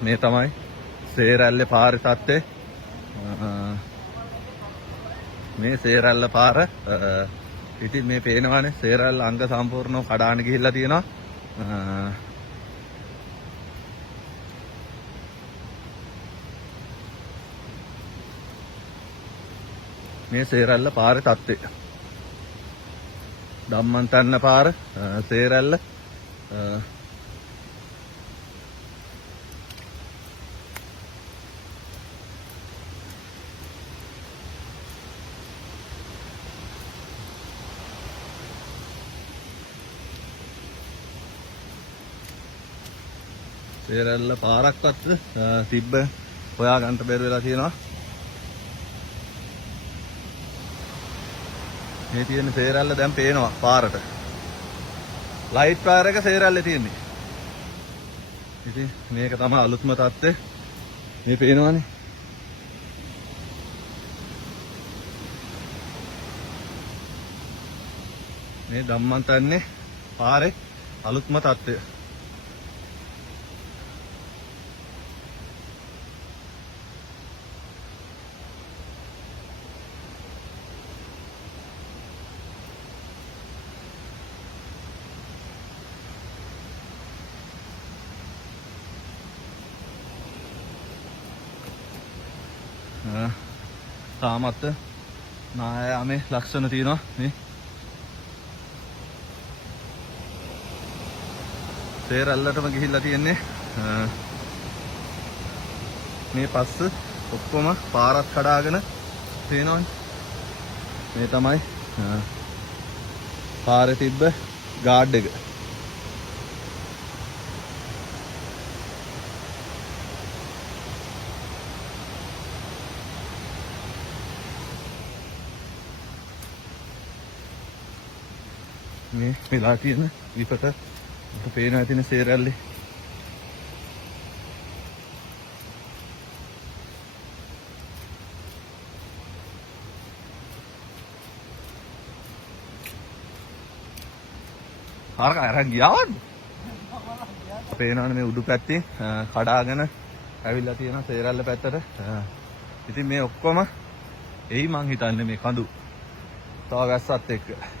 මේ තමයි සේරැල්ලේ පාරේ තත්ත්වය. මේ සේරැල්ල පාර ඉතින් මේ පේනවනේ සේරැල්ල අංග සම්පූර්ණව කඩාන ගිහිල්ලා තියෙනවා. මේ සේරැල්ල පාරේ තත්ත්වය. ධම්මන්තන්න පාර සේරැල්ල සේරැල්ල පාරක්වත් තිබ්බ හොයා ගන්න බැරි වෙලා තියෙනවා. මේ තියෙන සේරැල්ල දැන් පේනවා පාරට. ලයිට් වයර් එක සේරැල්ලේ තියෙන්නේ. ඉතින් මේක තමයි අලුත්ම තත්ත්වය. මේ පේනවනේ. මේ ධම්මන්තන්නේ පාරේ අලුත්ම තත්ත්වය. තාමත් නායාමේ ලක්ෂණ තියෙනවා මේ සේරැල්ලටම ගිහිල්ලා තියෙන්නේ. මේ පස්ස ඔක්කොම පාරක් කඩාගෙන තියෙනවනේ. මේ තමයි පාරේ තිබ්බ ගාඩ් එක. මේ වෙලා තියෙන විපත පේනවා තියෙන සේරැල්ලේ. පාරක අරන් ගියාවද? පේනවනේ මේ උඩු පැත්තේ කඩාගෙන ඇවිල්ලා තියෙන සේරැල්ල පැත්තට. ඉතින් මේ ඔක්කොම එයි මං හිතන්නේ මේ කඳු තව වැස්සත් එක්ක.